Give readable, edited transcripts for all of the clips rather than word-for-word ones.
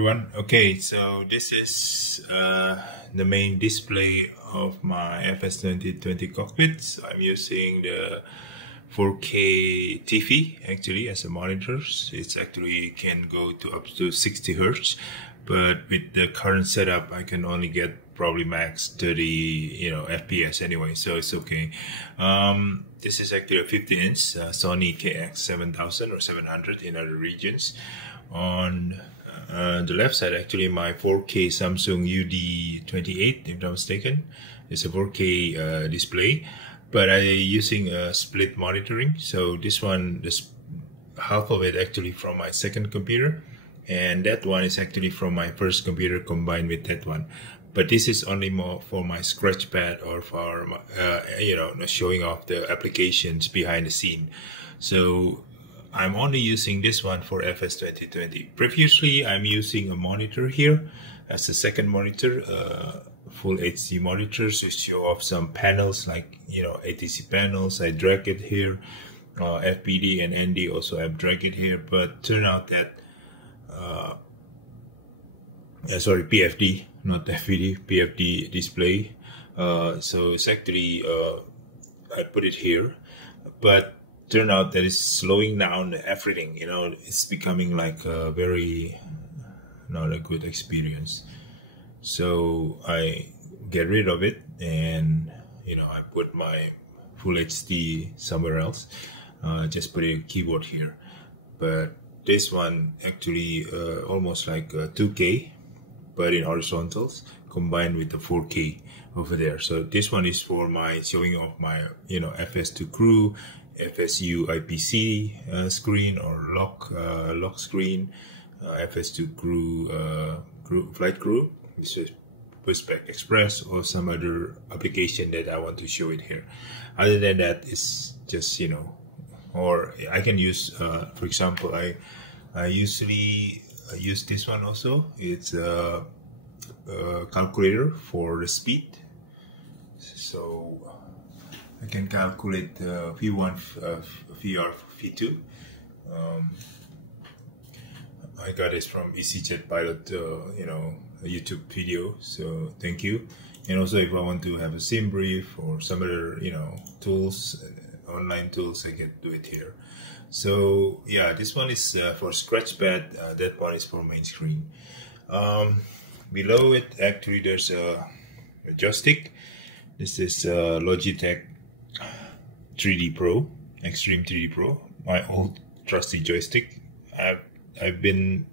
everyone. Okay, so this is the main display of my FS2020 cockpit. So I'm using the 4K TV actually as a monitor. It's actually can go to up to 60 Hertz, but with the current setup, I can only get probably max 30 FPS anyway, so it's okay. This is actually a 50-inch Sony KX7000 or 700 in other regions. On the left side, actually, my 4K Samsung UD28, if I'm not mistaken, it's a 4K display, but I'm using a split monitoring. So this one, half of it actually from my second computer, and that one is actually from my first computer combined with that one. But this is only more for my scratch pad or for showing off the applications behind the scene. So I'm only using this one for FS2020. Previously, I'm using a monitor here as a second monitor, full HD monitors to show off some panels like, ATC panels. I drag it here. FPD and ND also have drag it here, but turn out that, PFD, not FPD, PFD display. So it's actually, I put it here, but turn out that it's slowing down everything. It's becoming like a very not a good experience. So I get rid of it, and I put my full HD somewhere else. Just put a keyboard here. But this one actually almost like 2K, but in horizontals combined with the 4K over there. So this one is for my showing off my FS2 crew, FSU IPC screen or lock screen, FS2 crew flight crew. This is Pushback Express or some other application that I want to show it here. Other than that, it's just or I can use for example, I usually use this one also. It's a calculator for the speed, so I can calculate V1, VR, V2. I got this from EasyJet Pilot, a YouTube video. So thank you. And also, if I want to have a sim brief or some other, tools, online tools, I can do it here. So yeah, this one is for scratchpad. That one is for main screen. Below it, actually, there's a joystick. This is Logitech 3D Pro, Extreem 3D Pro, my old trusty joystick. I've been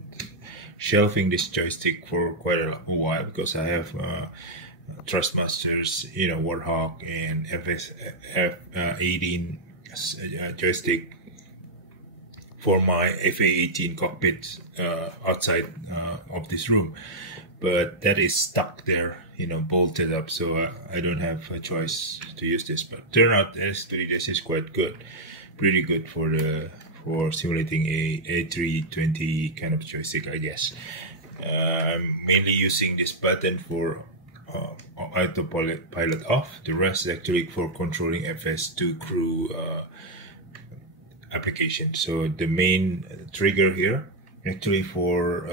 shelving this joystick for quite a while because I have Thrustmasters, Warthog and FS18 joystick for my FA18 cockpit outside of this room, but that is stuck there, bolted up, so I don't have a choice to use this. But turn out actually this is quite good, pretty good for simulating a A320 kind of joystick, I guess. I'm mainly using this button for autopilot off. The rest is actually for controlling FS2 crew application. So the main trigger here actually for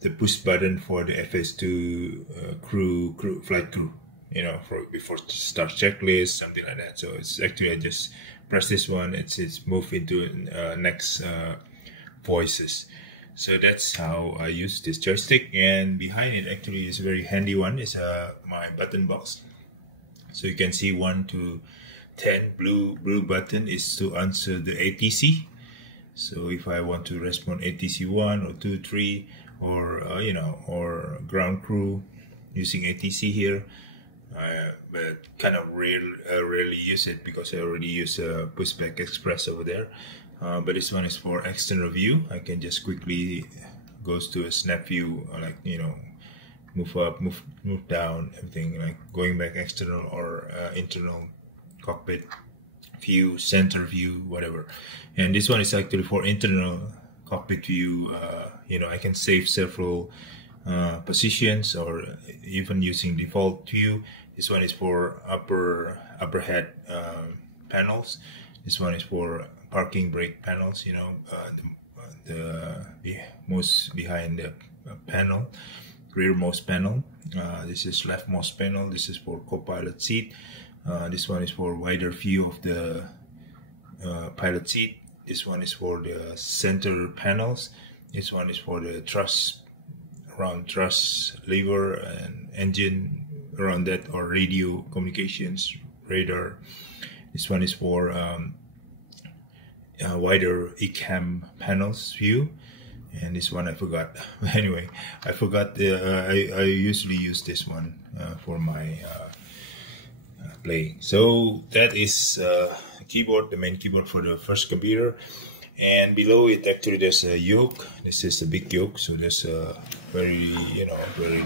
the push button for the FS2 flight crew, for before start checklist, something like that. So it's actually, I just press this one, it's moved into next voices. So that's how I use this joystick. And behind it actually is a very handy one. It's my button box. So you can see 1 to 10 blue button is to answer the ATC. So if I want to respond ATC 1 or 2, 3, or or ground crew using ATC here, but kind of rarely use it because I already use Pushback Express over there. But this one is for external view. I can just quickly goes to a snap view, like move up, move down, everything, like going back external or internal cockpit view, center view, whatever. And this one is actually for internal cockpit view. I can save several positions or even using default view. This one is for upper head panels. This one is for parking brake panels, most behind the panel, rearmost panel. This is leftmost panel. This is for co-pilot seat. This one is for wider view of the pilot seat. This one is for the center panels. This one is for the round truss lever and engine around that, or radio communications, radar. This one is for wider ECAM panels view. And this one I forgot. Anyway, I forgot. I usually use this one for my playing. So that is keyboard, the main keyboard for the first computer. And below it, actually, there's a yoke. This is a big yoke, so there's a very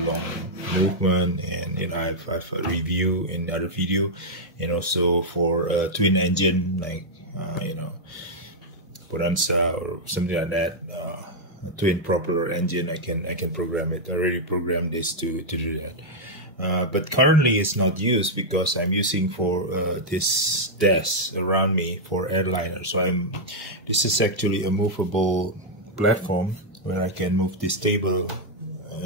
long movement. And I've a review in other video, and also for a twin engine, like Bonanza or something like that. Twin propeller engine, I can program it. I already programmed this to do that. But currently it's not used because I'm using for this desk around me for airliner. So this is actually a movable platform where I can move this table,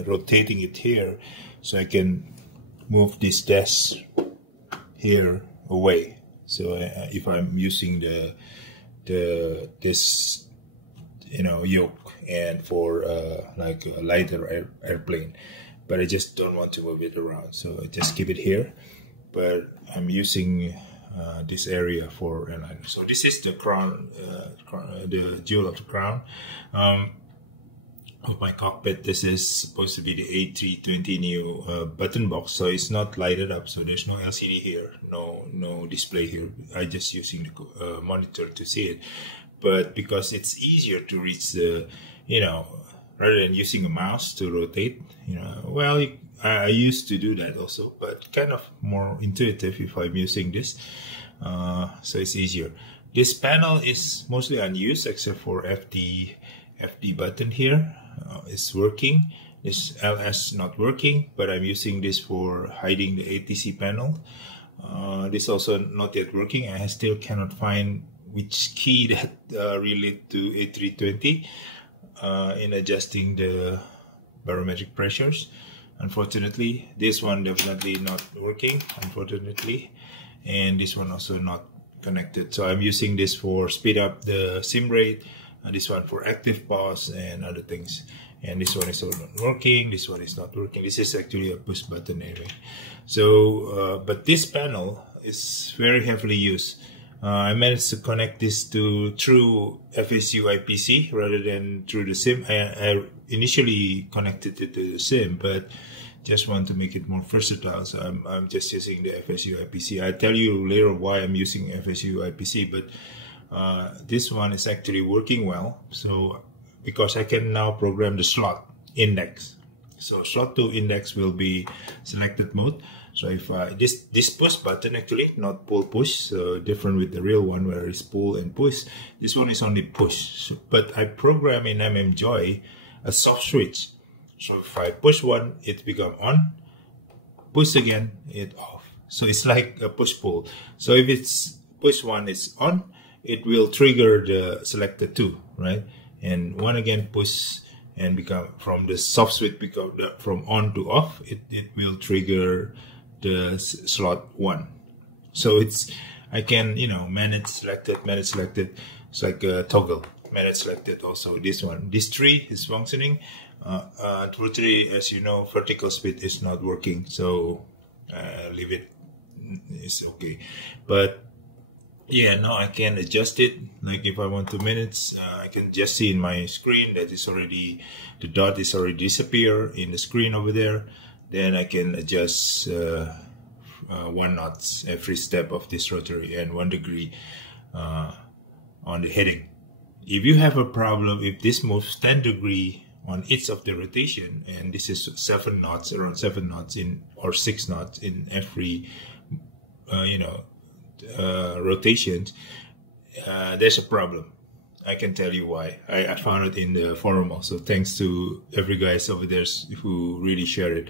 rotating it here, so I can move this desk here away. So if I'm using this yoke and for like a lighter airplane, but I just don't want to move it around, so I just keep it here. But I'm using this area for airliner. So this is the crown, the jewel of the crown of my cockpit. This is supposed to be the A320 new button box, so it's not lighted up, so there's no LCD here, no display here. I just using the monitor to see it. But because it's easier to reach the, rather than using a mouse to rotate, well, I used to do that also, but kind of more intuitive if I'm using this. So it's easier. This panel is mostly unused except for FD button here. It's working. This LS not working, but I'm using this for hiding the ATC panel. This also not yet working. I still cannot find which key that relate to A320 in adjusting the barometric pressures. Unfortunately, this one definitely not working, unfortunately, and this one also not connected. So I'm using this for speed up the sim rate, and this one for active pause and other things. And this one is also not working, this one is not working. This is actually a push button anyway. So, but this panel is very heavily used. I managed to connect this through FSU IPC rather than through the SIM. I initially connected it to the SIM, but just want to make it more versatile, so I'm just using the FSU IPC. I'll tell you later why I'm using FSU IPC, but this one is actually working well. So because I can now program the slot index. So slot to index will be selected mode. So if this push button actually not pull push, so different with the real one where it's pull and push. This one is only push. So, but I program in MMJoy a soft switch. So if I push one, it become on. Push again, it off. So it's like a push pull. So if it's push one is on, it will trigger the selected two, right? And one again push and become from the soft switch become from on to off. It will trigger the slot one. So I can manage selected. It's like a toggle. Manage selected also. This tree is functioning. Unfortunately, as you know, vertical speed is not working, so leave it. It's okay. But yeah, now I can adjust it. Like if I want 2 minutes, I can just see in my screen that it's already, the dot is already disappear in the screen over there. Then I can adjust 1 knot every step of this rotary and 1 degree on the heading. If you have a problem, if this moves 10 degree on each of the rotation, and this is 7 knots, around 7 knots in, or 6 knots in every, rotations, there's a problem. I can tell you why. I found it in the forum also. Thanks to every guys over there who really share it.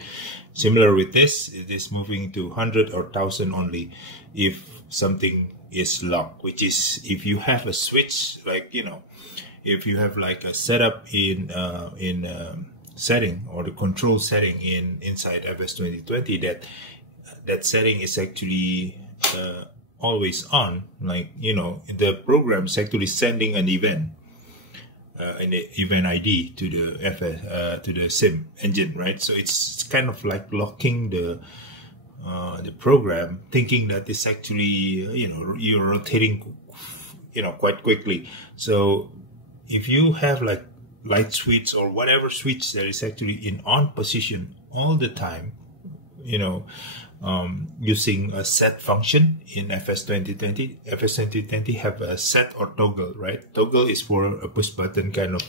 Similar with this, it is moving to 100 or 1000 only if something is locked, which is if you have a switch, like if you have like a setup in setting or the control setting inside FS2020 that setting is actually always on, like, you know, the program is actually sending an event, an event ID to the sim engine, right? So it's kind of like locking the program, thinking that it's actually, you know, you're rotating, you know, quite quickly. So if you have like light switch or whatever switch that is actually in on position all the time, you know, using a set function in FS2020. FS2020 have a set or toggle, right? Toggle is for a push button kind of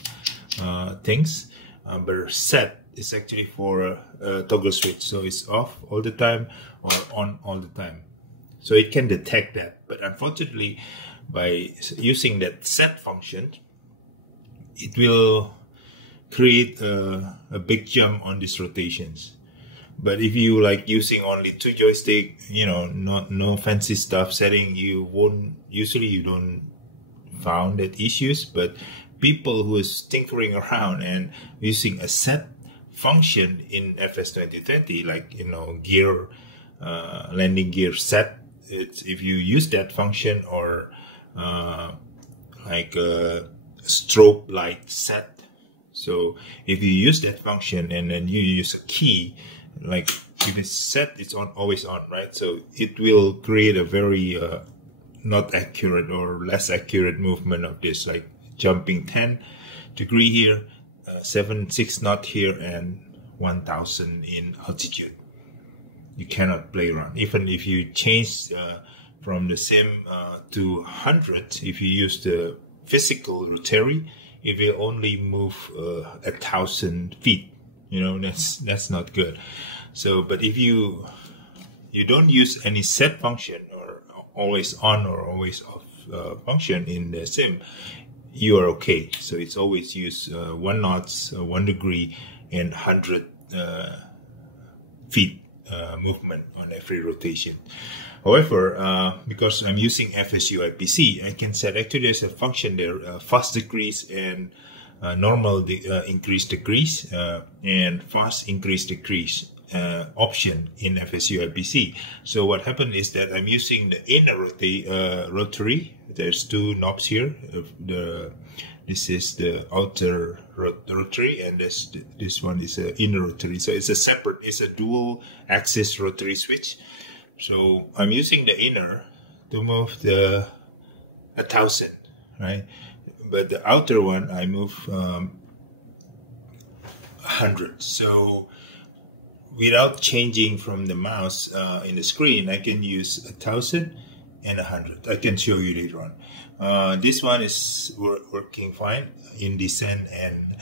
things, but set is actually for a toggle switch. So it's off all the time or on all the time. So it can detect that. But unfortunately, by using that set function, it will create a big jump on these rotations. But if you like using only 2 joystick, you know, no fancy stuff setting, you don't found that issues. But people who is tinkering around and using a set function in FS2020, like, you know, gear, landing gear set, it's, if you use that function, or like a strobe light set. So if you use that function and then you use a key, like if it's set, it's on, always on, right? So it will create a very not accurate or less accurate movement of this, like jumping 10 degree here, 6 knot here, and 1000 in altitude. You cannot play around. Even if you change from the sim to 100, if you use the physical rotary, it will only move 1,000 feet. You know, that's not good. So, but if you don't use any set function or always on or always off function in the sim, you are okay. So it's always use 1 knots, 1 degree, and 100 feet movement on every rotation. However, because I'm using FSU IPC, I can set, actually there's a function there, fast decrease and normal increase decrease, and fast increase decrease option in FSU IPC. So what happened is that I'm using the inner rotary. There's 2 knobs here. This is the outer rotary, and this one is an inner rotary. So it's a separate, it's a dual axis rotary switch. So I'm using the inner to move the 1,000, right? But the outer one, I move 100. So without changing from the mouse in the screen, I can use 1,000 and 100. I can show you later on. This one is working fine in descent and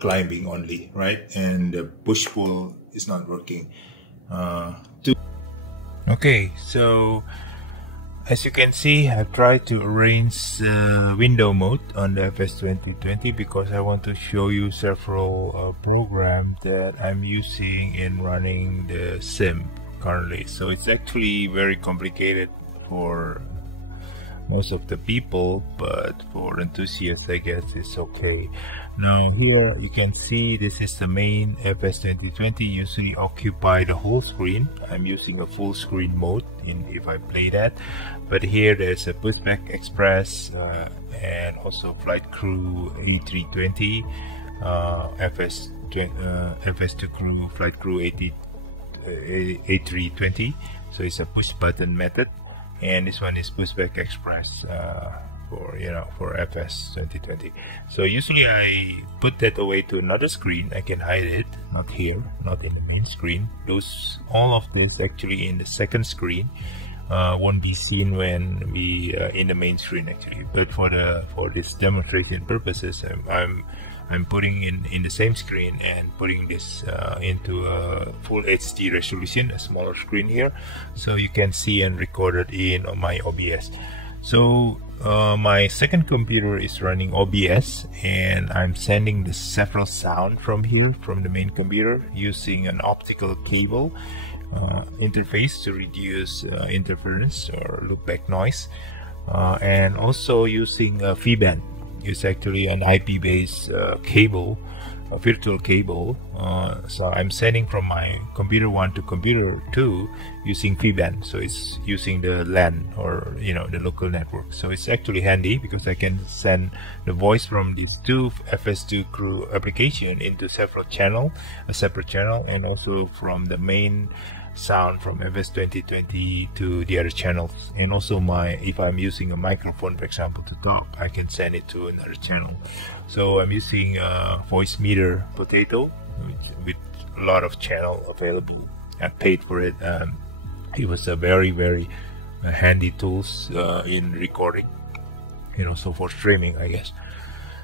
climbing only, right? And the push-pull is not working. Okay, so as you can see, I've tried to arrange window mode on the FS2020 because I want to show you several programs that I'm using in running the sim currently. So it's actually very complicated for most of the people, but for enthusiasts, I guess it's okay. Now here you can see this is the main FS2020, usually occupy the whole screen. I'm using a full screen mode if I play that, but here there's a Pushback Express and also Flight Crew A320, FS2 Crew, Flight Crew A320. So it's a push button method, and this one is Pushback Express for FS2020. So usually I put that away to another screen. I can hide it, not here, not in the main screen. All of this actually in the second screen won't be seen when we in the main screen actually. But for this demonstration purposes, I'm putting in the same screen and putting this into a full HD resolution, a smaller screen here, so you can see and record it in my OBS. So my second computer is running OBS, and I'm sending the several sound from here, from the main computer, using an optical cable interface to reduce interference or loopback noise, and also using VBAN. is actually an IP-based cable, a virtual cable. So I'm sending from my computer 1 to computer 2 using VBAN. So it's using the LAN, or the local network. So it's actually handy because I can send the voice from these two FS2 crew application into several channel, a separate channel, and also from the main sound from FS2020 to the other channels. And also if I'm using a microphone, for example, to talk, I can send it to another channel. So I'm using a Voicemeeter Potato with a lot of channel available. I paid for it. It was a very, very handy tools in recording, so for streaming, I guess.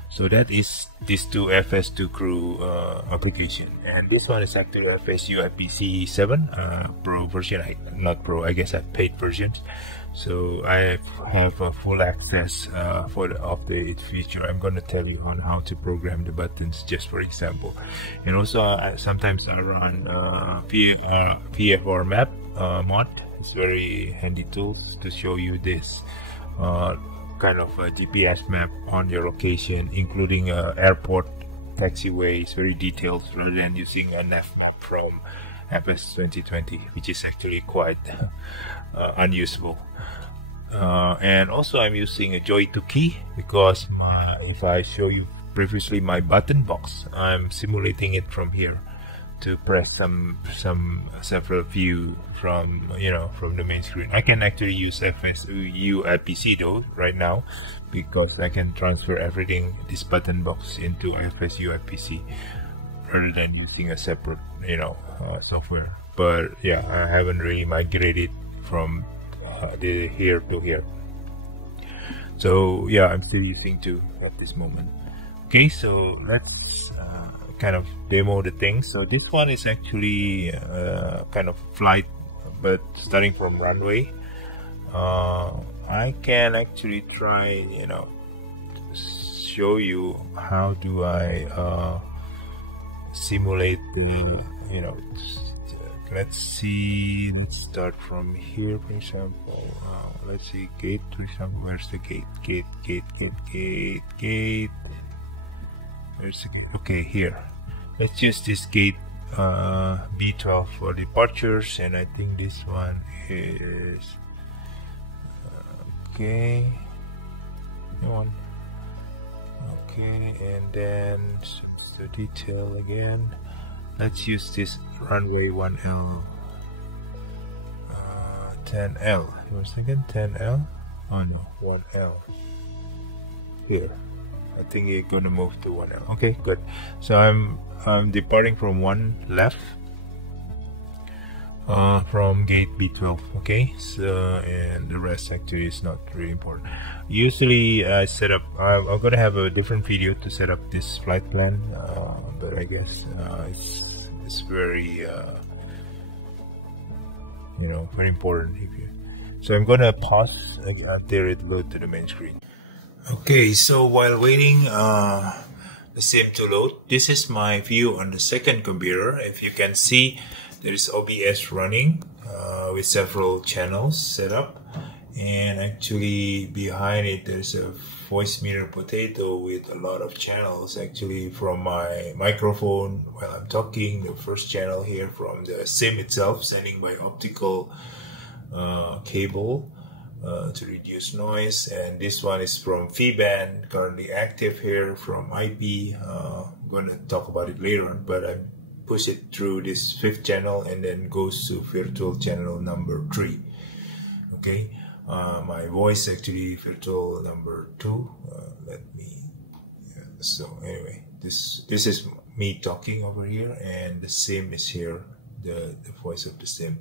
So that is these two FS2 crew application, and this one is actually FSU IPC7 Pro version. Not Pro, I guess I paid versions. So I have a full access for the updated feature. I'm going to tell you on how to program the buttons, just for example. And also sometimes I run VFRMap mod. It's very handy tools to show you this kind of a GPS map on your location, including airport, taxiways, very detailed, rather than using a nav map from FS2020, which is actually quite unusable. And also I'm using a Joystick key because if I show you previously my button box, I'm simulating it from here to press several view from from the main screen. I can actually use FSU IPC though right now, because I can transfer everything, this button box, into FSU IPC rather than using a separate software. But yeah, I haven't really migrated from the here to here. So yeah, I'm still using two at this moment. Okay, so let's kind of demo the thing. So this one is actually kind of flight, but starting from runway. I can actually try show you how do I simulate the let's see, let's start from here, for example. Let's see, gate, for example. Where's the gate? Gate. Where's the gate? Okay, here. Let's use this gate B12 for departures, and I think this one is okay. One. Okay, and then the detail again. Let's use this runway 1L 10L. For a second, 10L. Oh no, 1L. Here. I think you're gonna move to 1L. Okay, good. So I'm departing from one left from gate B12. Okay, so and the rest actually is not really important. Usually I set up, I'm gonna have a different video to set up this flight plan, but I guess it's very very important. So I'm gonna pause after it load to the main screen. Okay, so while waiting the sim to load, this is my view on the second computer. If you can see, there is OBS running with several channels set up, and actually behind it there's a Voicemeeter Potato with a lot of channels. Actually, from my microphone while I'm talking, the first channel here from the sim itself, sending by optical cable to reduce noise, and this one is from VBAN, currently active here from IP. I'm gonna talk about it later on, but I push it through this fifth channel and then goes to virtual channel number 3. Okay, my voice actually virtual number 2. So anyway, this is me talking over here, and the sim is here, the voice of the sim.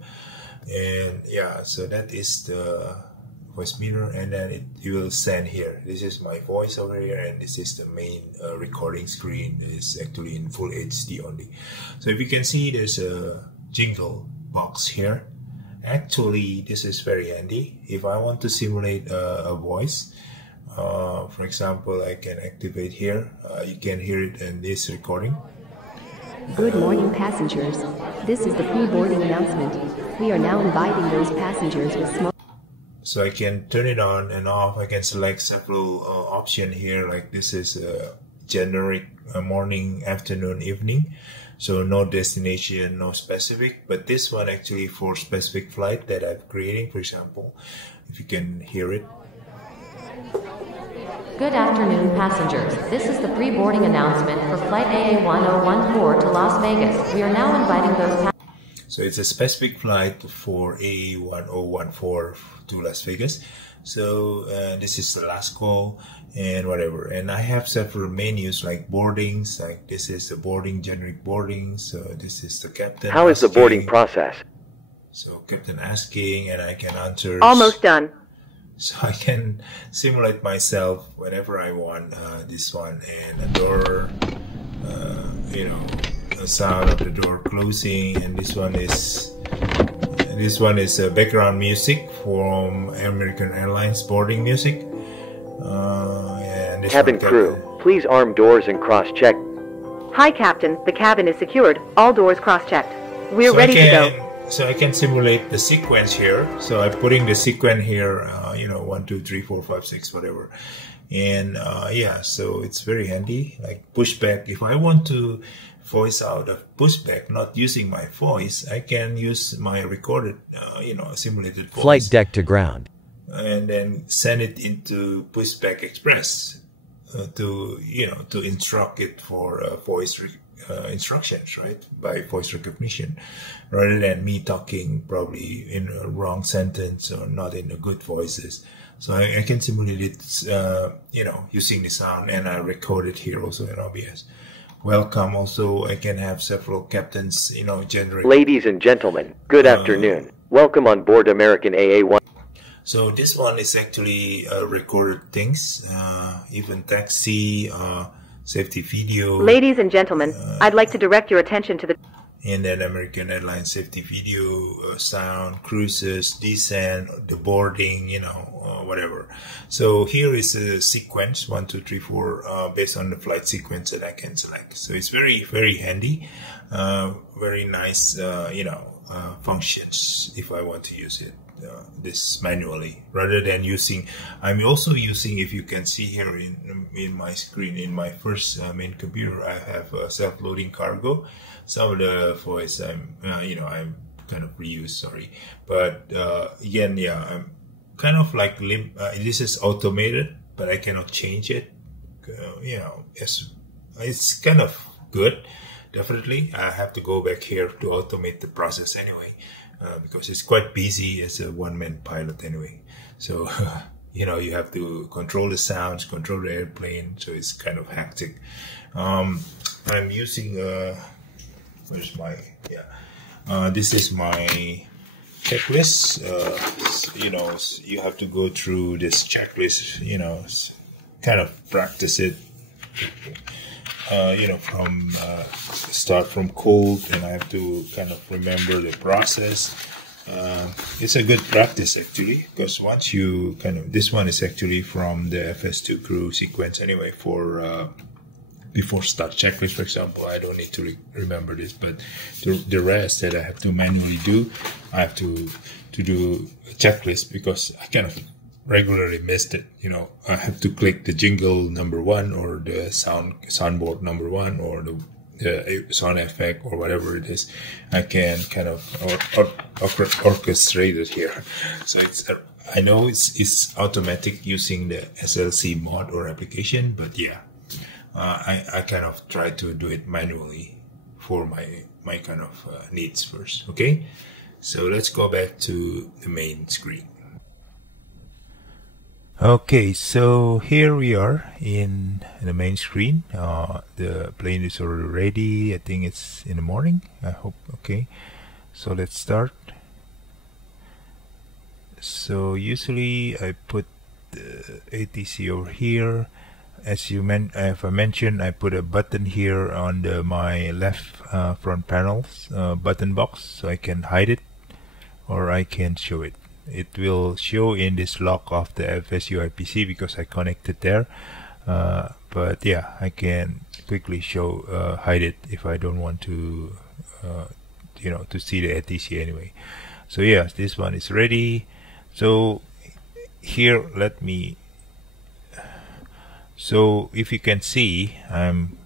And yeah, so that is the Voicemeeter, and then it will send here. This is my voice over here, and this is the main recording screen. It's actually in full HD only. So if you can see, there's a jingle box here. Actually, this is very handy. If I want to simulate a voice, for example, I can activate here. You can hear it in this recording. Good morning, passengers. This is the pre-boarding announcement. We are now inviting those passengers with smoke. So I can turn it on and off. I can select several options here. Like this is a generic morning, afternoon, evening. So no destination, no specific. But this one actually for specific flight that I'm creating, for example, if you can hear it. Good afternoon, passengers. This is the pre-boarding announcement for flight AA1014 to Las Vegas. We are now inviting those passengers. So it's a specific flight for AA1014 to Las Vegas. So this is the last call and whatever. And I have several menus like boardings. Like this is the boarding, generic boarding. So this is the captain. How is the boarding process? So captain asking, and I can answer. Almost done. So I can simulate myself whenever I want. This one and a door, you know, the sound of the door closing, and this one is background music from American Airlines boarding music. And this Cabin crew, please arm doors and cross-check. Hi, Captain. The cabin is secured. All doors cross-checked. We're ready to go. So I can simulate the sequence here. So I'm putting the sequence here, you know, 1, 2, 3, 4, 5, 6, whatever. And yeah, so it's very handy. Like pushback. If I want to voice out of pushback, not using my voice, I can use my recorded, you know, simulated voice. Flight deck to ground. And then send it into pushback express to, you know, to instruct it for voice instructions, right, by voice recognition, rather than me talking probably in a wrong sentence or not in a good voices. So I can simulate it, you know, using the sound, and I record it here also in OBS. Welcome. Also, I can have several captains, you know, generate. Ladies and gentlemen, good afternoon. Welcome on board American AA1. So this one is actually recorded things, even taxi, safety video. Ladies and gentlemen, I'd like to direct your attention to the... And then American Airlines safety video, sound, cruises, descent, the boarding, you know, whatever. So here is a sequence, 1, 2, 3, 4, based on the flight sequence that I can select. So it's very, very handy, very nice, you know, functions if I want to use it. This manually rather than using. I'm also using, if you can see here in my screen, in my first main computer, I have self-loading cargo. Some of the voice I'm you know, I'm kind of reuse, sorry, but again, yeah, I'm kind of like this is automated, but I cannot change it. You know, it's kind of good. Definitely I have to go back here to automate the process anyway. Because it's quite busy as a one-man pilot anyway. So, you know, you have to control the sounds, control the airplane. So it's kind of hectic. I'm using, where's my, yeah. This is my checklist. You know, you have to go through this checklist, you know, kind of practice it. You know, from start from cold, and I have to kind of remember the process. It's a good practice actually, because once you kind of, this one is actually from the FS2 crew sequence anyway for before start checklist, for example. I don't need to remember this, but the rest that I have to manually do, I have to do a checklist because I kind of regularly missed it. You know, I have to click the jingle number 1 or the soundboard number 1 or the sound effect or whatever it is. I can kind of orchestrate it here. So it's I know it's automatic using the SLC mod or application, but yeah, I kind of try to do it manually for my kind of needs first. Okay, so let's go back to the main screen. Okay, so here we are in the main screen. The plane is already ready. I think it's in the morning, I hope. Okay, so let's start. So usually I put the ATC over here. As I mentioned, I put a button here on my left front panels button box, so I can hide it or I can show it. It will show in this lock of the FSU IPC because I connected there, but yeah, I can quickly show hide it if I don't want to you know, to see the ATC anyway. So yes, this one is ready. So here, let me. So if you can see, I'm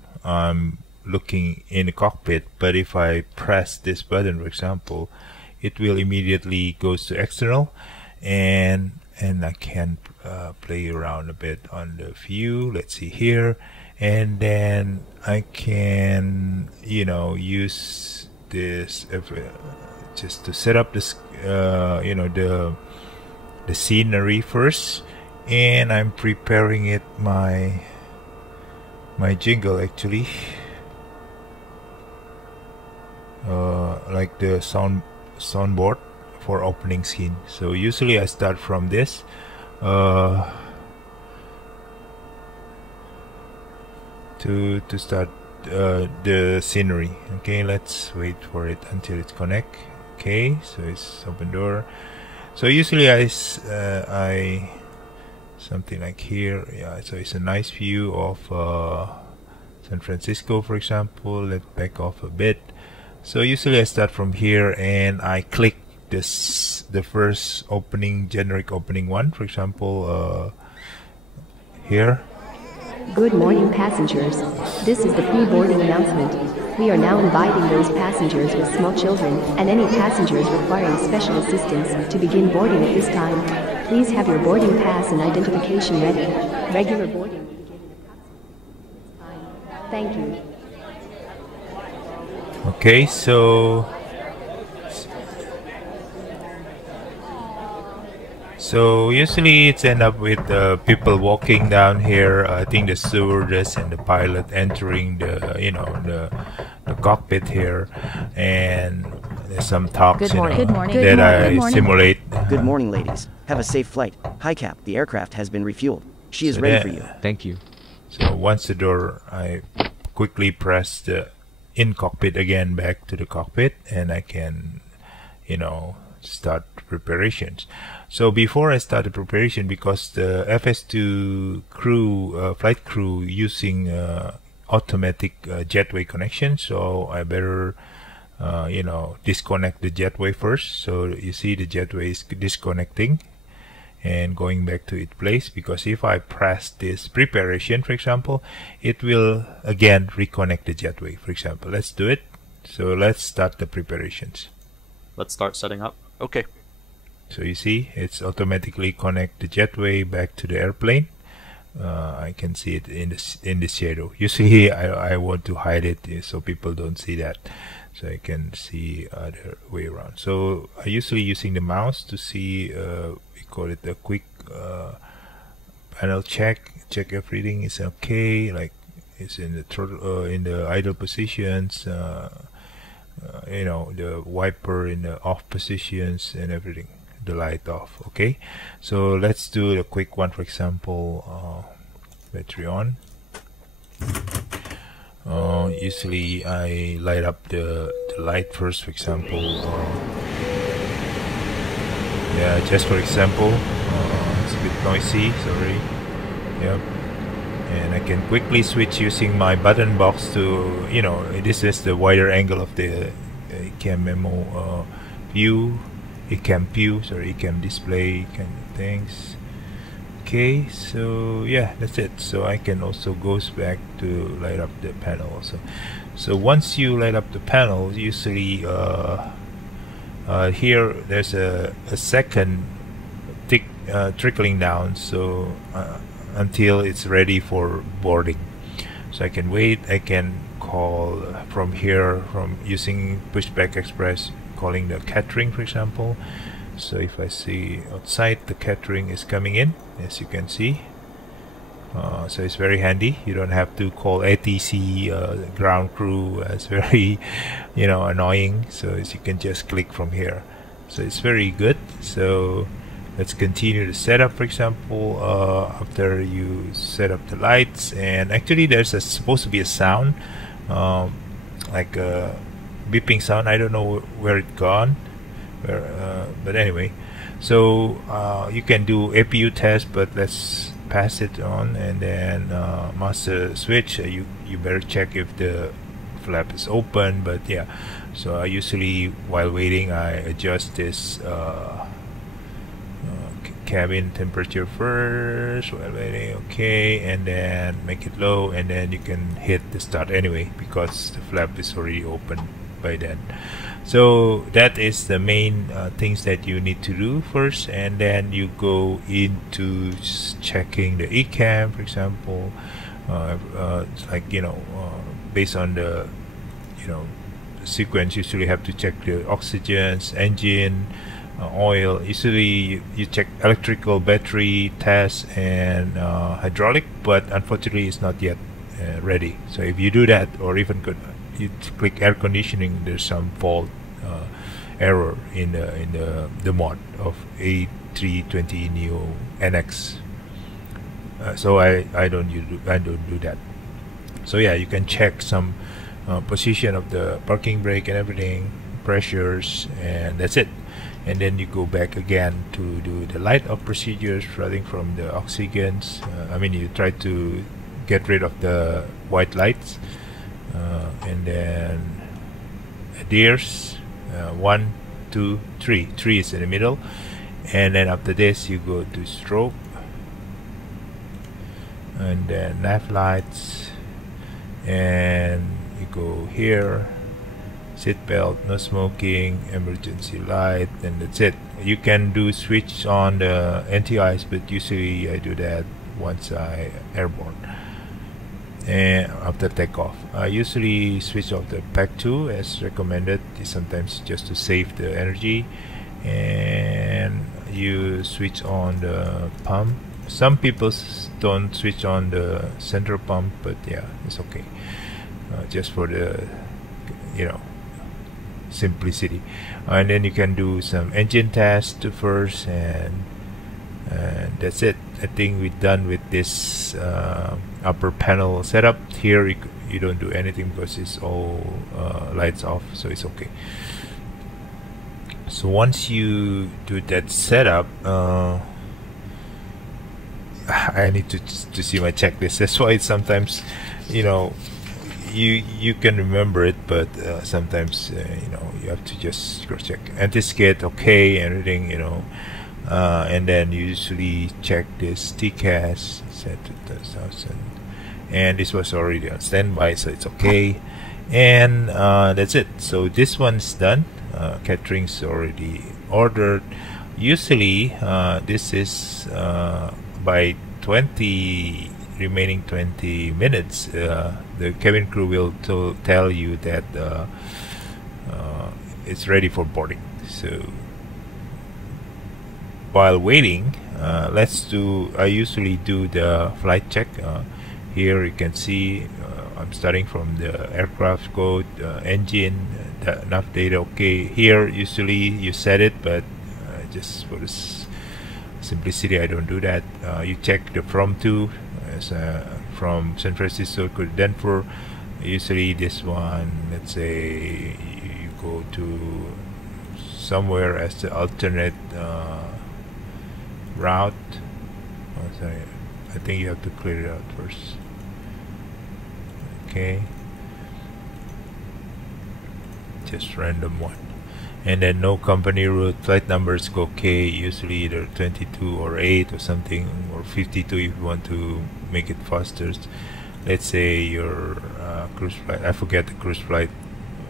looking in the cockpit, but if I press this button, for example, it will immediately goes to external, and I can play around a bit on the view. Let's see here, and then I can, you know, use this just to set up this, you know, the scenery first, and I'm preparing it my jingle actually, like the soundboard for opening scene. So usually I start from this. To start the scenery. Okay, let's wait for it until it connect. Okay, so it's open door. So usually I something like here. Yeah, so it's a nice view of San Francisco, for example. Let's back off a bit. So usually I start from here and I click this, the first opening, generic opening one, for example, here. Good morning, passengers. This is the pre-boarding announcement. We are now inviting those passengers with small children and any passengers requiring special assistance to begin boarding at this time. Please have your boarding pass and identification ready. Regular boarding will begin in approximately 5 minutes. Thank you. Okay, so usually it's end up with people walking down here. I think the stewardess and the pilot entering the, you know, the cockpit here, and there's some talks, Good morning. you know, Good morning. that Good I morning. simulate. Good morning, ladies. Have a safe flight. Hi, Cap. The aircraft has been refueled. She is So ready that- for you. Thank you. So once the door, I quickly press the in cockpit again, back to the cockpit, and I can, you know, start preparations. So before I start the preparation, because the FS2 crew, flight crew, using automatic jetway connection, so I better, you know, disconnect the jetway first. So you see the jetway is disconnecting and going back to its place, because if I press this preparation, for example, it will again reconnect the jetway, for example. Let's do it. So let's start the preparations. Let's start setting up. Okay. So you see, it's automatically connect the jetway back to the airplane. I can see it in the shadow. Usually I want to hide it so people don't see that, so I can see other way around. So I usually using the mouse to see, we call it a quick panel check everything is okay, like it's in the throttle, in the idle positions, you know, the wiper in the off positions and everything, the light off. Okay, so let's do the quick one. For example, battery on. Usually I light up the light first, for example. Yeah, just for example, it's a bit noisy, sorry. Yep. And I can quickly switch using my button box to, you know, this is the wider angle of the cam memo view, cam display kind of things. Okay, so yeah, that's it. So I can also goes back to light up the panel also. So once you light up the panel, usually here there's a second tick trickling down, so until it's ready for boarding. So I can wait, I can call from here, from using pushback express, calling the catering, for example. So if I see outside, the catering is coming in, as you can see. So it's very handy. You don't have to call ATC, ground crew. It's very, you know, annoying. So as you can just click from here. So it's very good. So let's continue the setup. For example, after you set up the lights, and actually there's supposed to be a sound, like a beeping sound. I don't know where it gone. But anyway, so you can do APU test, but let's pass it on. And then master switch, you better check if the flap is open. But yeah, so I usually, while waiting, I adjust this cabin temperature first while waiting. Okay, and then make it low, and then you can hit the start anyway because the flap is already open by then. So that is the main things that you need to do first, and then you go into checking the ECAM, for example. It's like, you know, based on the, you know, the sequence, you usually have to check the oxygens, engine, oil. Usually you check electrical, battery, test, and hydraulic, but unfortunately it's not yet ready. So if you do that, or even you click air conditioning, there's some fault error in the mod of A320 Neo NX. So I don't do that. So yeah, you can check some position of the parking brake and everything, pressures, and that's it. And then you go back again to do the light off procedures, starting from the oxygens. I mean, you try to get rid of the white lights, and then adheres. 1, 2, 3. 3 is in the middle, and then after this you go to strobe, and then nav lights, and you go here, seat belt, no smoking, emergency light, and that's it. You can do switch on the anti-ice, but usually I do that once I airborne. And after takeoff, I usually switch off the pack 2 as recommended, sometimes just to save the energy, and you switch on the pump. Some people don't switch on the central pump, but yeah, it's okay, just for the, you know, simplicity. And then you can do some engine test first, and that's it. I think we're done with this upper panel setup. Here you don't do anything because it's all lights off, so it's okay. So once you do that setup, I need to see my checklist. That's why it's sometimes, you know, you can remember it, but sometimes you know, you have to just cross check. Anti-skid, okay, everything, you know. And then you usually check this TCAS set to 1000, and this was already on standby, so it's okay. And that's it. So this one's done. Catering's already ordered. Usually this is by 20 remaining 20 minutes, the cabin crew will tell you that it's ready for boarding. So while waiting, I usually do the flight check. Here you can see I'm starting from the aircraft code, engine, nav data, okay. Here usually you set it, but just for this simplicity I don't do that. You check the from to, as from San Francisco to Denver. Usually this one, let's say you go to somewhere as the alternate route. Oh, sorry, I think you have to clear it out first. Okay, just random one, and then no company route. Flight numbers go okay, usually either 22 or 8 or something, or 52 if you want to make it faster. Let's say your cruise flight, I forget the cruise flight,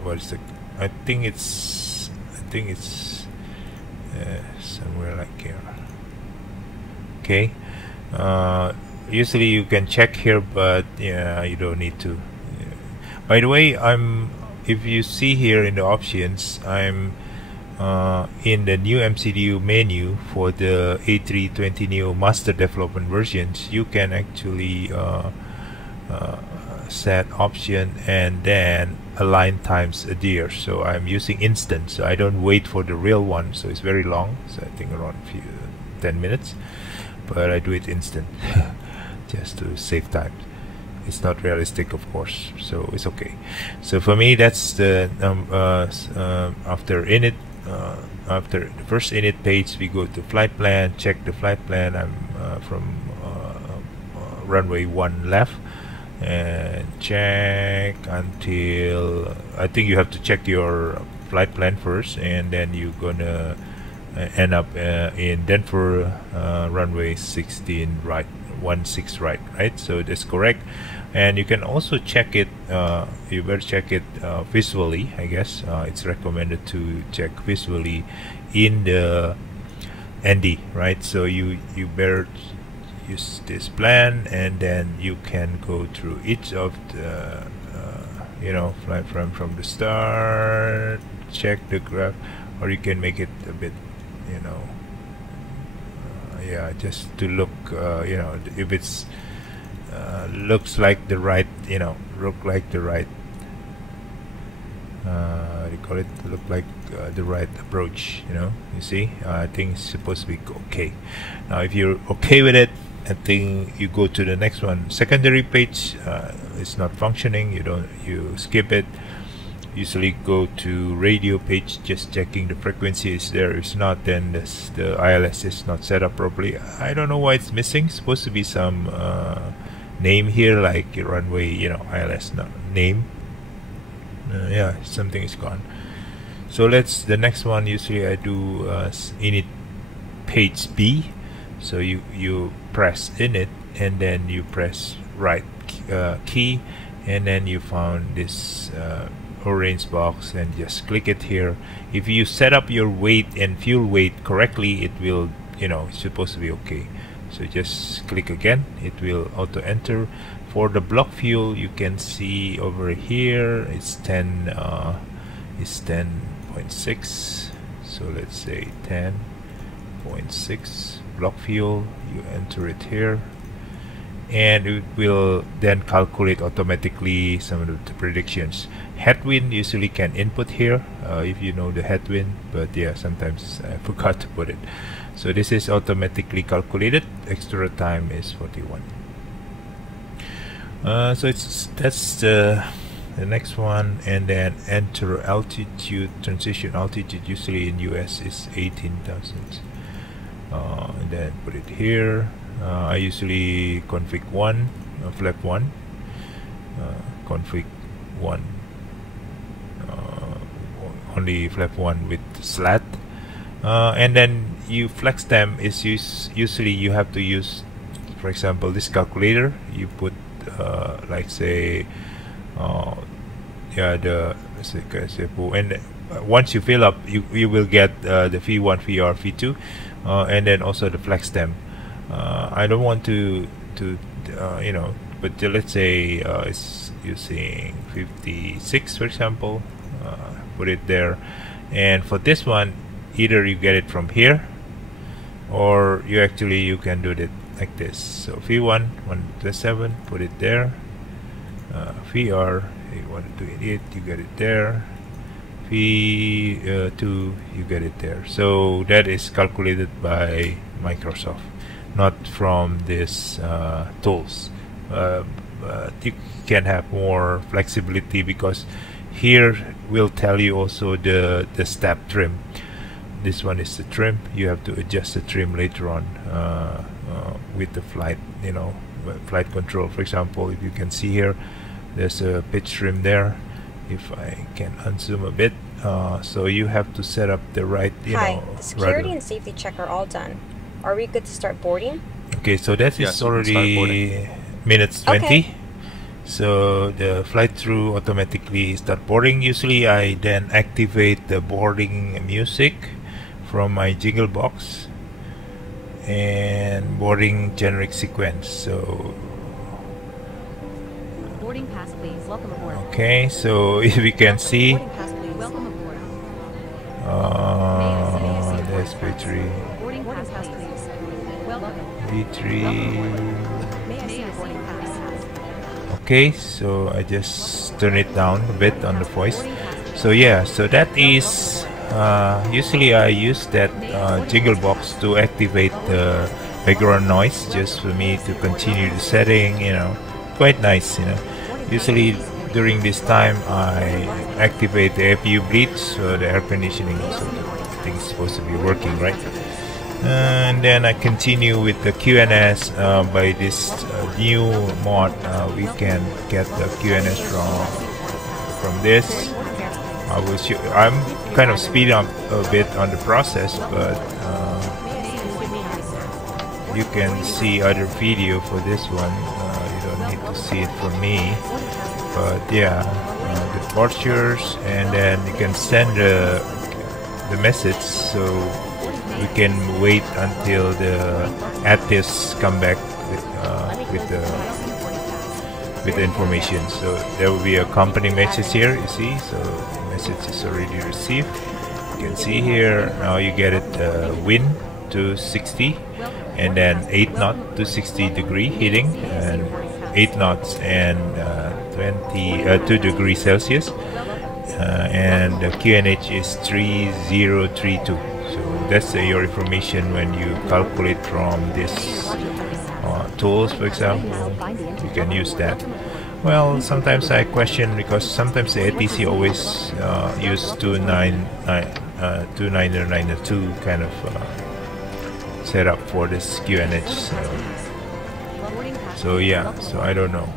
what is the, I think it's somewhere like here. Okay, usually you can check here, but yeah, you don't need to. By the way, if you see here in the options, I'm in the new MCDU menu for the A320 Neo master development versions. You can actually set option and then align times adhere. So I'm using instant, so I don't wait for the real one, so it's very long, so I think around 10 minutes, but I do it instant just to save time. It's not realistic, of course, so it's okay. So for me, that's the after init, after the first init page, we go to flight plan, check the flight plan. I'm from runway 1 left, and check until, I think you have to check your flight plan first, and then you're gonna end up in Denver runway 16 right, 16 right, so that's correct. And you can also check it, you better check it visually, I guess. It's recommended to check visually in the ND, right? So you better use this plan, and then you can go through each of the you know, flight from the start, check the graph, or you can make it a bit, you know, yeah, just to look, you know, if it's looks like the right, you know, look like the right, what do you call it, look like the right approach, you know, you see. I think it's supposed to be okay. Now if you're okay with it, I think you go to the next one. Secondary page is not functioning, you skip it. Usually go to radio page, just checking the frequency is there. If not, then the ILS is not set up properly. I don't know why it's missing. Supposed to be some name here, like runway, you know, ILS name. Yeah, something is gone. So let's, the next one, usually I do init page B. So you press init, and then you press right key, and then you found this orange box, and just click it here. If you set up your weight and fuel weight correctly, it will, you know, it's supposed to be okay. So just click again, it will auto enter. For the block fuel, you can see over here it's 10.6. So let's say 10.6 block fuel. You enter it here, and it will then calculate automatically some of the predictions. Headwind usually can input here if you know the headwind, but yeah, sometimes I forgot to put it. So this is automatically calculated. Extra time is 41. So that's the next one, and then enter altitude. Transition altitude usually in US is 18,000. And then put it here. I usually config 1, flap 1, config 1, only flap 1 with slat, and then you flex them is usually you have to use, for example, this calculator. You put like say yeah, the and once you fill up, you will get the V1, VR, V2, and then also the flex stem. I don't want to you know, but let's say it's using 56, for example. Put it there, and for this one, either you get it from here, or you can do it like this. So V1 127, put it there. VR, you want to do it, you get it there. V2, you get it there. So that is calculated by Microsoft, not from this tools. You can have more flexibility, because here will tell you also the step trim. This one is the trim. You have to adjust the trim later on with the flight, you know, flight control. For example, if you can see here, there's a pitch trim there. If I can unzoom a bit, so you have to set up the right, you know. The security and safety check are all done. Are we good to start boarding? Okay, so that is already minutes 20. Okay. So the flight through automatically start boarding. Usually I then activate the boarding music from my jingle box and boarding generic sequence. So boarding pass, please. Welcome aboard. Okay, so if we can see, Welcome aboard. there's battery. Boarding pass, please. Welcome. B3. Okay, so I just turn it down a bit on the voice. So yeah, so that is usually I use that jingle box to activate the background noise, just for me to continue the setting, you know. Quite nice, you know. Usually during this time I activate the APU bleed, so the air conditioning also, I think it's supposed to be working, right? And then I continue with the QNS. By this new mod, we can get the QNS from this. I will show. I'm kind of speed up a bit on the process, but you can see other video for this one. You don't need to see it from me, but yeah, the departures, and then you can send the message, so we can wait until the ATIS come back with the information. So there will be a company message here, you see, so the message is already received. You can see here, now you get it wind to 60, and then 8 knot to 60 degree heating, and 8 knots and 2 degrees Celsius, and the QNH is 3032. So that's your information when you calculate from this tools, for example. You can use that. Well, sometimes I question, because sometimes the ATC always use 2992 kind of setup for this QNH. So yeah, so I don't know.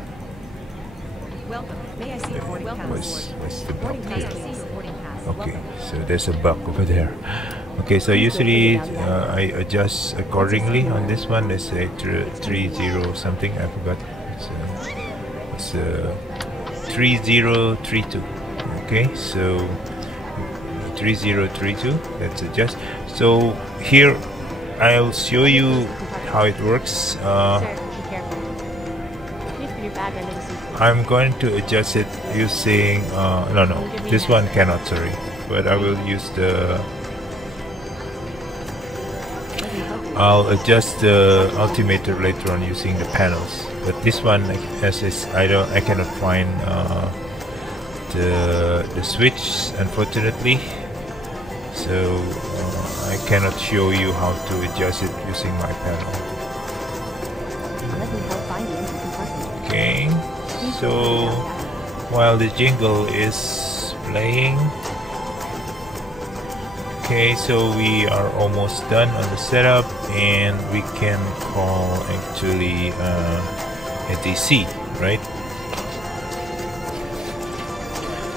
What's the bug here? Okay, so there's a bug over there. Okay, so usually I adjust accordingly on this one. Let's say 30 something, I forgot. It's 3032. Okay, so 3032, let's adjust. So here I'll show you how it works. I'm going to adjust it using no, this one cannot, sorry, but I will use the I'll adjust the altimeter later on using the panels, but this one, as is, I cannot find the switch, unfortunately, so I cannot show you how to adjust it using my panel. Okay, so while the jingle is playing, okay, so we are almost done on the setup, and we can call actually ATC, right?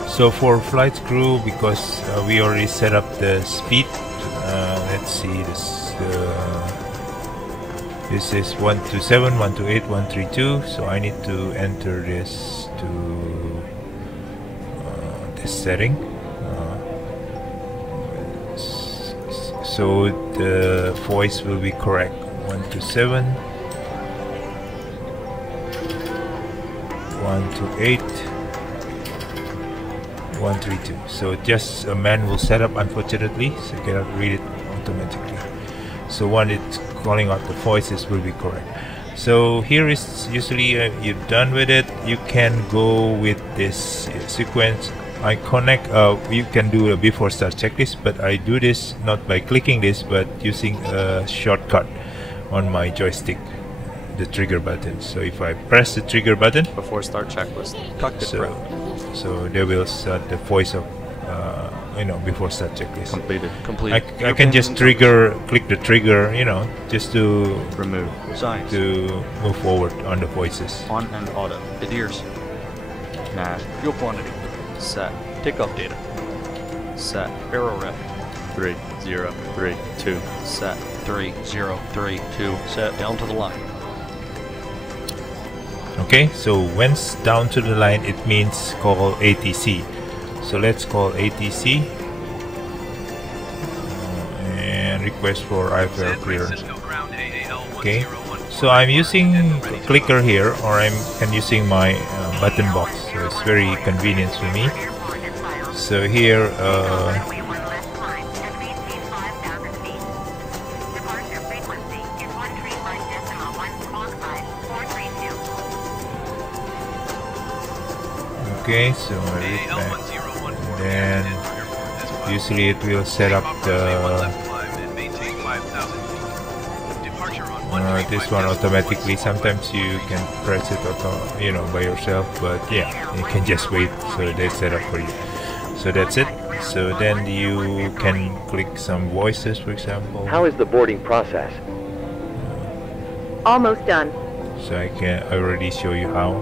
So for flight crew, because we already set up the speed, let's see, this is 127, 128, 132, so I need to enter this to this setting. So the voice will be correct, 127, 128, 132. So just a manual setup, unfortunately, so you cannot read it automatically. So when it's calling out the voices will be correct. So here is usually you're done with it. You can go with this sequence. I connect, you can do a before start checklist, but I do this not by clicking this, but using a shortcut on my joystick, the trigger button. So if I press the trigger button, before start checklist, cockpit prep. So they will start the voice of before start checklist. Completed. I can just click the trigger, just to remove signs, to move forward on the voices. On and auto. Adheres. Nav. Fuel quantity. Set. Takeoff data. Set. Aero rep. 3032. Set. 3032. Set. Down to the line. Okay, so once down to the line, it means call ATC. So let's call ATC and request for IFR clearance. Okay, so I'm using a clicker here, or I'm using my button box, so it's very convenient for me. So here okay, so I read back, and then usually it will set up the this one automatically. Sometimes you can press it by yourself, but yeah, you can just wait, so they set up for you. So that's it. So then you can click some voices, for example. How is the boarding process? Almost done. So I already show you how,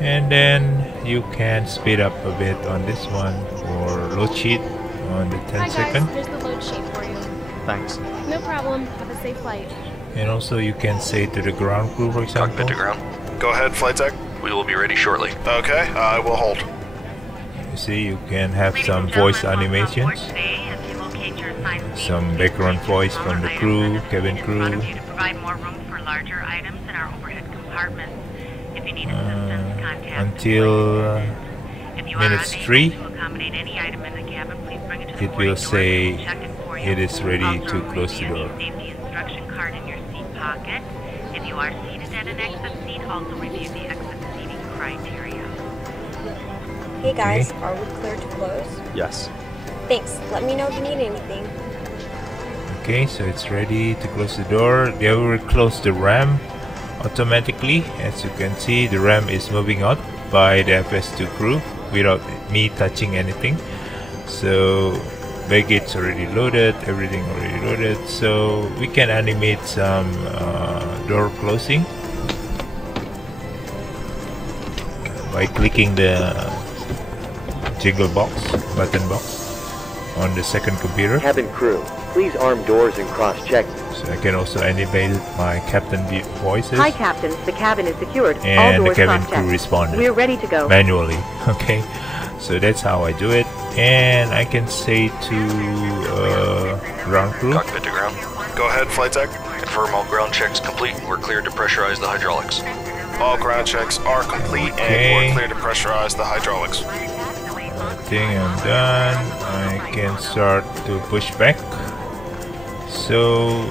and then you can speed up a bit on this one or load sheet on the 10 second. Here's the load sheet for you. Thanks. No problem. Have a safe flight. And also you can say to the ground crew, for example. Cockpit to ground. Go ahead, flight tech. We will be ready shortly. Okay, I will hold. You see, you can have some voice animations, some background voice from the crew, cabin crew. Until minutes 3, it will say it is ready to close the door. If you are seated at an exit seat, also review the exit seating criteria. Hey guys, are we clear to close? Yes. Thanks. Let me know if you need anything. Okay, so it's ready to close the door. They will close the RAM automatically. As you can see, the RAM is moving out by the FS2 crew without me touching anything. So baggage already loaded, everything already loaded, so we can animate some door closing by clicking the jiggle box, button box on the second computer. Cabin crew, please arm doors and cross-check. So I can also animate my captain voices. Hi Captain, the cabin is secured. And all doors the cabin crew cross-checked. responded. We're ready to go. Manually, okay. So that's how I do it. And I can say to ground crew. Cockpit to ground. Go ahead, flight tech. Confirm all ground checks complete. We're cleared to pressurize the hydraulics. All ground checks are complete and we're clear to pressurize the hydraulics. I think I'm done. I can start to push back. So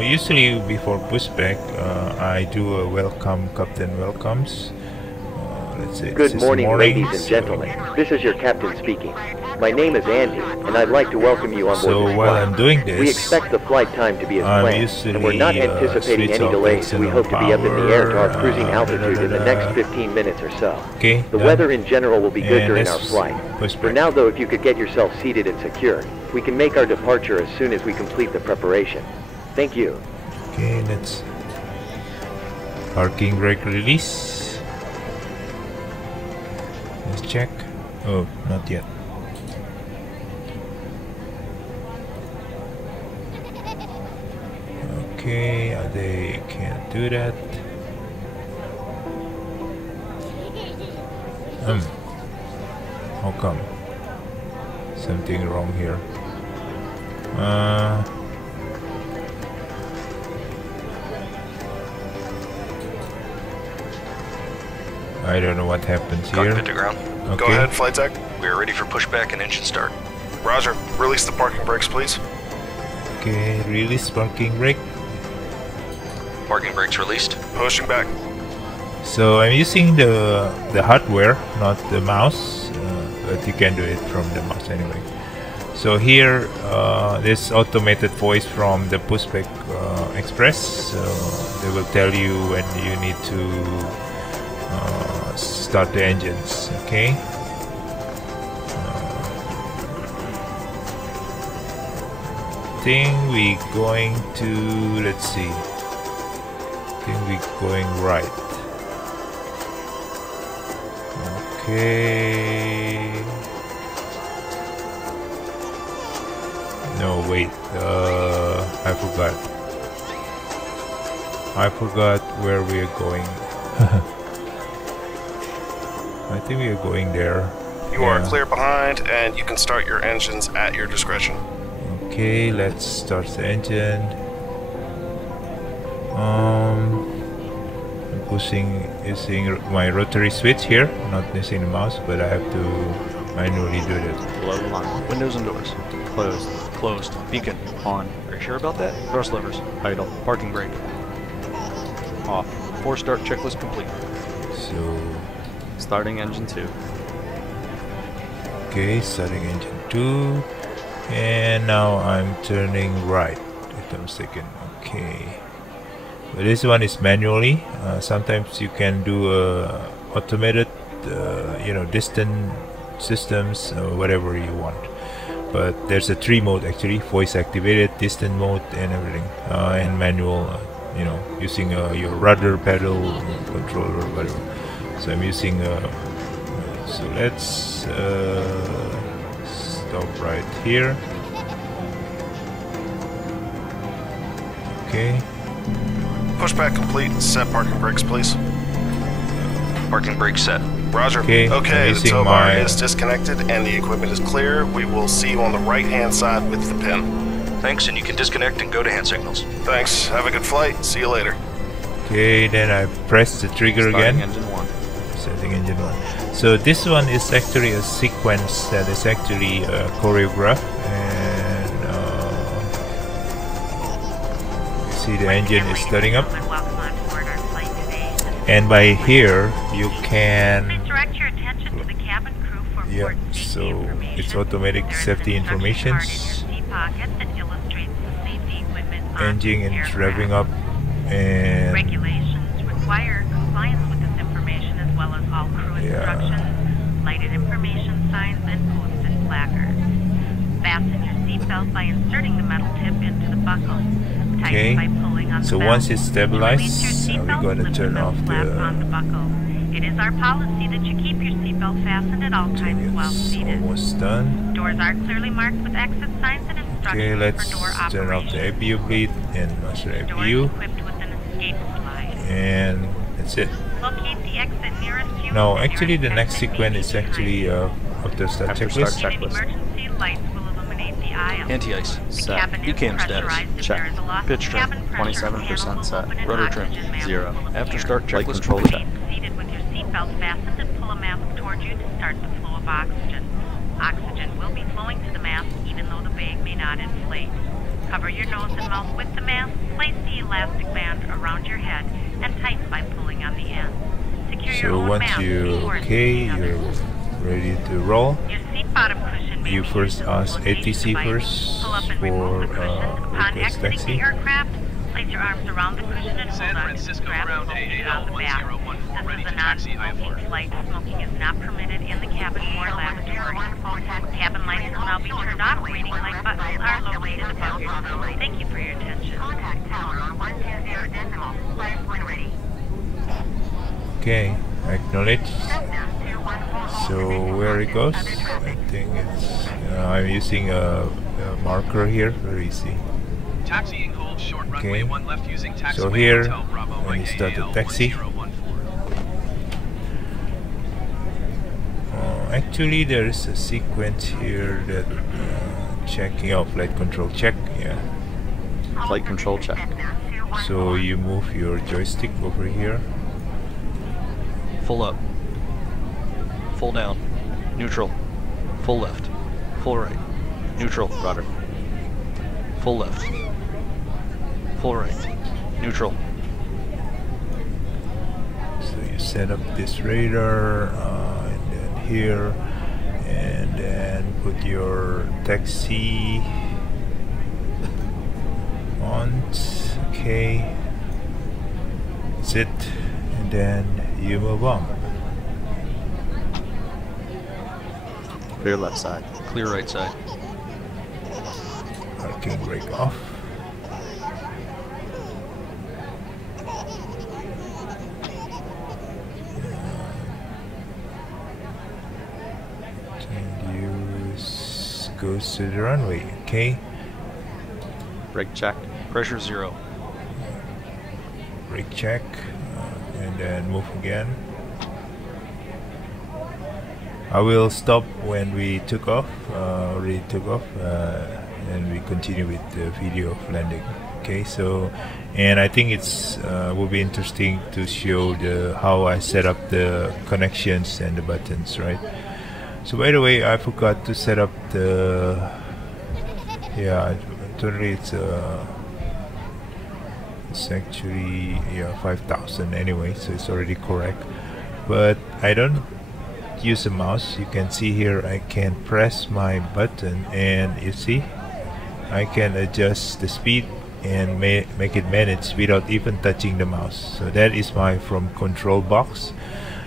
usually before pushback, I do a welcome, captain welcomes. Let's say Good morning, ladies and gentlemen. This is your captain speaking. My name is Andy, and I'd like to welcome you on board So this while flight. I'm doing this, we expect the flight time to be as planned, and we're not anticipating any delays. We hope to be up in the air to our cruising altitude in the next 15 minutes or so. Okay, the done. weather in general will be good And during our let's flight. push For back. now, though, if you could get yourself seated and secure, we can make our departure as soon as we complete the preparation. Thank you. Okay, let's parking brake release. Let's check. Oh, not yet. Okay, they can't do that. How come? Something wrong here. I don't know what happens here. Cockpit to ground. Okay. Go ahead, flight tech. We are ready for pushback and engine start. Roger. Release the parking brakes, please. Okay, release parking brake. Parking brakes released. Pushing back. So I'm using the hardware, not the mouse, but you can do it from the mouse anyway. So here, this automated voice from the pushback express. So they will tell you when you need to start the engines. Okay. I think we going to, let's see. I think we're going right. Okay. No, wait. I forgot where we are going. I think we are going there. You are clear behind, and you can start your engines at your discretion. Okay, let's start the engine. I'm using my rotary switch here, not using the mouse, but I have to manually do that. Below the line. Windows and doors. Closed. Closed. Beacon. On. Are you sure about that? Thrust levers. Idle. Parking brake. Off. Force start checklist complete. So starting engine 2. Okay, starting engine 2. And now I'm turning right. If I'm mistaken. Okay. But this one is manually. Sometimes you can do automated, distant systems or whatever you want. But there's a 3 mode actually: voice activated, distant mode, and everything, and manual. Using your rudder pedal controller or whatever. So I'm using So let's stop right here. Okay. Pushback complete. Set parking brakes, please. Parking brake set. Roger. Okay, the tow bar is disconnected and the equipment is clear. We will see you on the right-hand side with the pin. Thanks, and you can disconnect and go to hand signals. Thanks. Have a good flight. See you later. Okay, then I press the trigger again. Engine 1. Setting engine 1. So this one is actually a sequence that is actually choreographed, and you see the engine is starting up. And by here you can, yeah, so it's automatic safety information. Engine is revving up, and regulations require compliance with this information as well as all crew instructions, lighted information signs, and posted placards. Fasten your seatbelt by inserting the metal tip into the buckle. okay, by pulling on so the once it's stabilized, we're going to turn off the buckle. It is our policy that you keep your seatbelt fastened at all times while seated. Almost done. Doors are clearly marked with exit signs and instructions. Okay, let's for door turn off the operation. APU bleed and master APU, and that's it. Locate the exit nearest you. Now, actually, the next sequence is actually after start checklist. Emergency lights will illuminate the aisle. Anti-ice set. ECAM status check. Pitch trim 27% set. Rotor trim 0. After start Flight checklist control complete. Seated with your seatbelt fastened and pull a mask toward you to start the flow of oxygen. Oxygen will be flowing to the mask even though the bag may not inflate. Cover your nose and mouth with the mask. Place the elastic band around your head and tighten by pulling on the end. Secure your So own once mask you're before okay, installing you're others. ready to roll. Your seat bottom cushion may You be first used ask as a flotation ATC device. first Pull up and for remove the cushion. Upon request exiting taxi. the aircraft, place your arms around the cushion and hold on to the strap located on the back. This is a non-smoking flight. Smoking is not permitted in the cabin or lavatory. Cabin lights will now be turned on. Reading light buttons are located above your seat. Thank you for your attention. Okay, acknowledge. So where it goes, I think it's I'm using a marker here. Where is he? Taxiing hold short runway 1 left using taxiway So here, Hotel Bravo when you start the taxi, actually there is a sequence here that checking out flight control check. Yeah. Flight control check. So you move your joystick over here. Full up. Full down. Neutral. Full left. Full right. Neutral. Rudder. Full left. Full right. Neutral. So you set up this radar, and then here, and then put your taxi on. Okay, that's it, and then you move on. Clear left side. Clear right side. Parking brake off. Goes to the runway. Okay. Brake check. Pressure 0. Brake check, and then move again. I will stop when we took off. Already took off, and we continue with the video of landing. Okay. So, and I think it's will be interesting to show the how I set up the connections and the buttons, right? So by the way, I forgot to set up the, yeah, totally it's actually, yeah, 5,000 anyway, so it's already correct. But I don't use a mouse. You can see here I can press my button and you see I can adjust the speed and make it manage without even touching the mouse. So that is my from control box.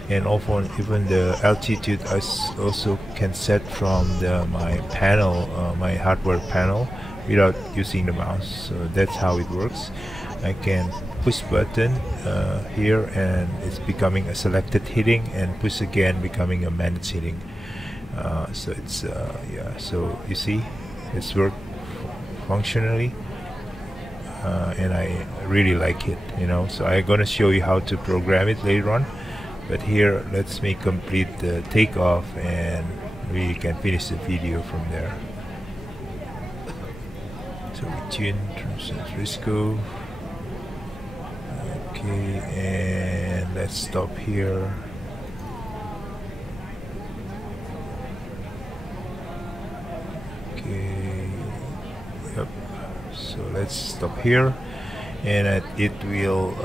And also even the altitude I also can set from my panel, my hardware panel, without using the mouse. So that's how it works. I can push button here and it's becoming a selected heading, and push again becoming a managed heading. So it's yeah, so you see it's work functionally, and I really like it, you know. So I'm gonna show you how to program it later on, but here let's me complete the takeoff and we can finish the video from there. So we tune Frisco. Okay, and let's stop here. Okay, yep. So let's stop here, and it will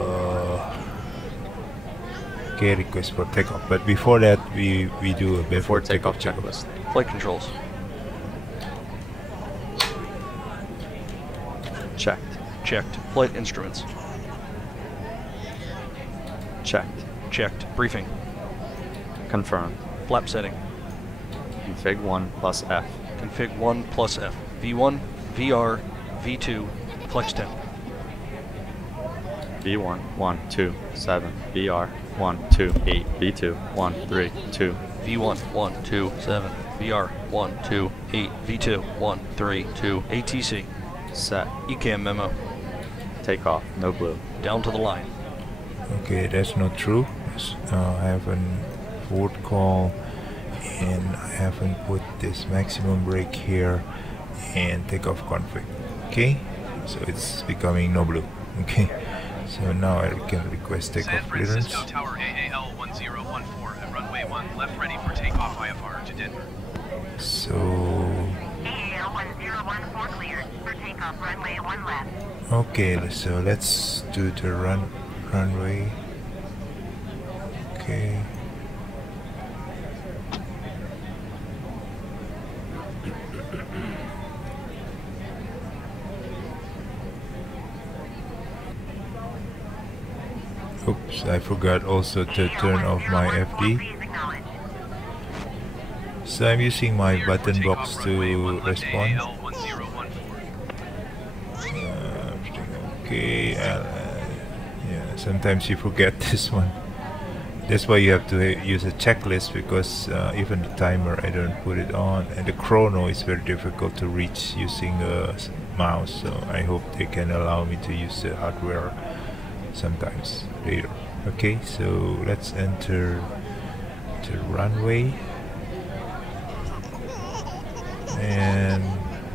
okay, request for takeoff. But before that, we do a before takeoff checklist. Flight controls. Checked. Checked. Flight instruments. Checked. Checked. Briefing. Confirmed. Flap setting. Config 1 plus F. Config 1 plus F. V1, VR, V2, flex temp. V1, 1, 2, 7, VR, 1, 2, 8, V2, 1, 3, 2. V1, 1, 2, 7, VR, 1, 2, 8, V2, 1, 3, 2, ATC. Set. ECAM memo. Takeoff, no blue. Down to the line. Okay, that's not true. I have a forward call, and I haven't put this maximum brake here, and takeoff config. Okay, so it's becoming no blue. Okay, so now I can request takeoff clearance. San Francisco Tower AAL 1014 at runway 1 left, ready for takeoff IFR to Denver. So AAL 1014 cleared for takeoff runway 1 left. okay, so let's do the runway. Okay. Oops, I forgot also to turn off my FD. So I'm using my button box to respond. Okay, yeah, sometimes you forget this one. That's why you have to use a checklist, because even the timer I don't put it on, and the chrono is very difficult to reach using a mouse. So I hope they can allow me to use the hardware sometimes later. Okay, so let's enter the runway and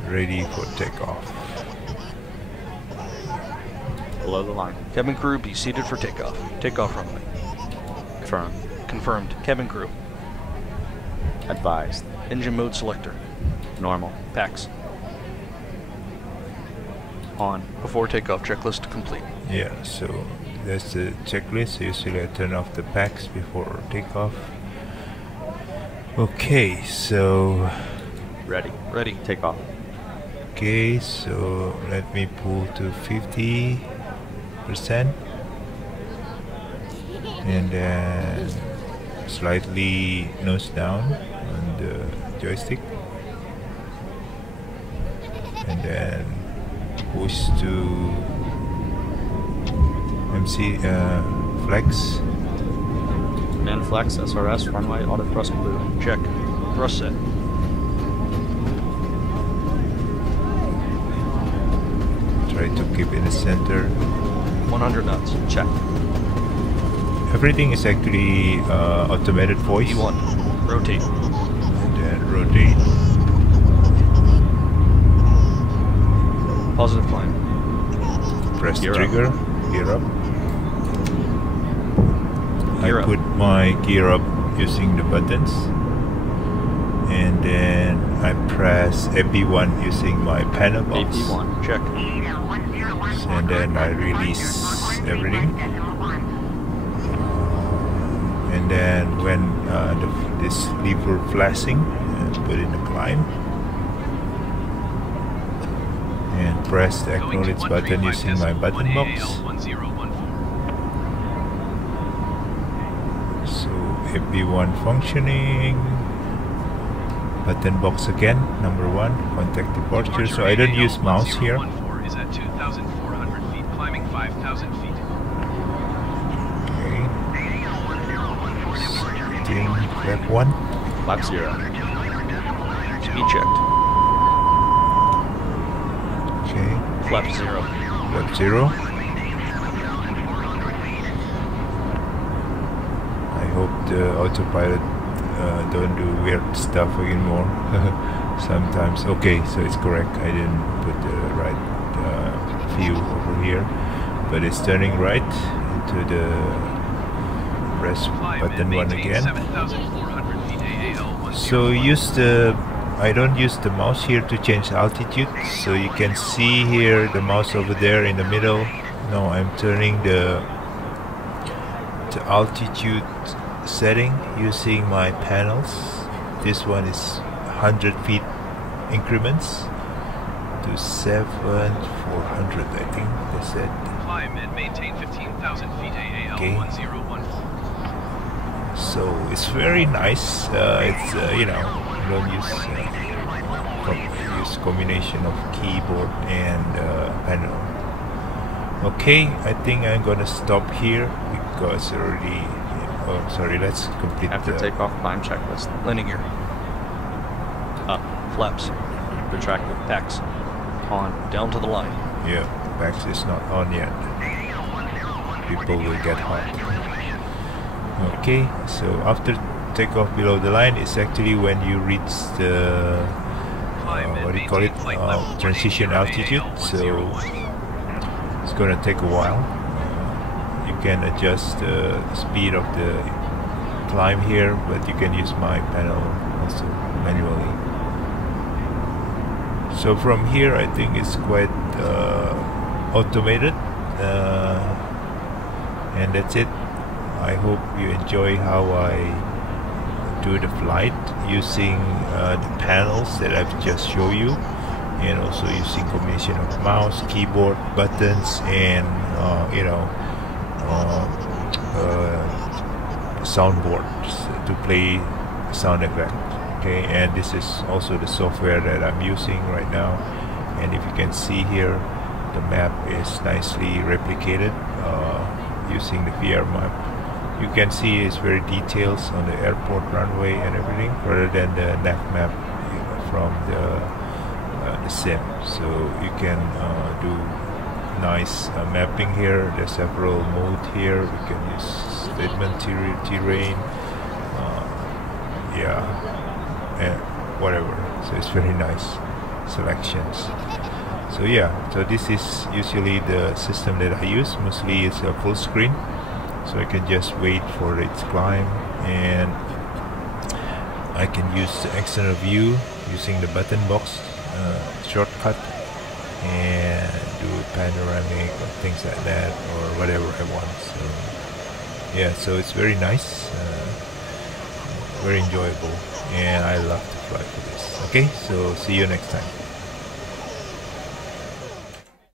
ready for takeoff. Below the line. Cabin crew, be seated for takeoff. Takeoff runway. Confirmed. Confirmed. Cabin crew. Advised. Engine mode selector. Normal. Packs. On. Before takeoff checklist complete. Yeah, so that's the checklist. Usually I turn off the packs before takeoff. Okay, so ready. Ready. Takeoff. Okay, so let me pull to 50%, and then slightly nose down on the joystick, and then push to MC flex. Man flex, SRS, runway, auto thrust blue. Check. Thrust set. Try to keep in the center. 100 knots. Check. Everything is actually automated voice. E1. Rotate. And then rotate. Positive climb. Press Gear trigger. Up. Gear up. Gear I up. put my gear up using the buttons, and then I press AP1 using my panel box. AP1. Check. And then I release everything. And then when this lever flashing, put in the climb. And press the acknowledge button using my button box. So AP1 functioning. Button box again, number 1, contact departure. So I don't use mouse here. climbing 5,000 feet. Okay. Steering flap 1. Flap 0. Speed checked. Okay. Flap 0. Flap 0. I hope the autopilot don't do weird stuff anymore. Sometimes. Okay, so it's correct. I didn't put the right view over here, but it's turning right into the press button 1 again. So I don't use the mouse here to change altitude, so you can see here the mouse over there in the middle. No, I'm turning the altitude setting using my panels. This one is 100 feet increments to 7,400, I think they said. Climb and maintain 15,000 feet AAL okay. 1014. So it's very nice. It's you know, you don't use combination of keyboard and panel. Okay, I think I'm gonna stop here because already. Oh, sorry. Let's complete. After takeoff, climb checklist. Landing gear. Up. Flaps. Retracted. PAX. On. Down to the line. Yeah, PAX is not on yet. People will get hot. Okay, so after takeoff below the line is actually when you reach the what do you call it? Transition altitude. So it's gonna take a while. You can adjust the speed of the climb here, but you can use my panel also manually. So from here I think it's quite automated, and that's it. I hope you enjoy how I do the flight using the panels that I've just shown you, and also using combination of mouse, keyboard, buttons, and you know, soundboards to play sound effect. Okay, and this is also the software that I'm using right now, and if you can see here, the map is nicely replicated using the VFRMap. You can see it's very detailed on the airport runway and everything, rather than the nav map from the sim. So you can do nice mapping here. There's several modes here. You can use statement terrain, yeah, and whatever. So it's very nice selections. So yeah, so this is usually the system that I use. Mostly it's a full screen, so I can just wait for its climb, and I can use the external view using the button box shortcut, and do panoramic or things like that, or whatever I want. So yeah, so it's very nice, very enjoyable, and I love to fly for this. Okay, so see you next time.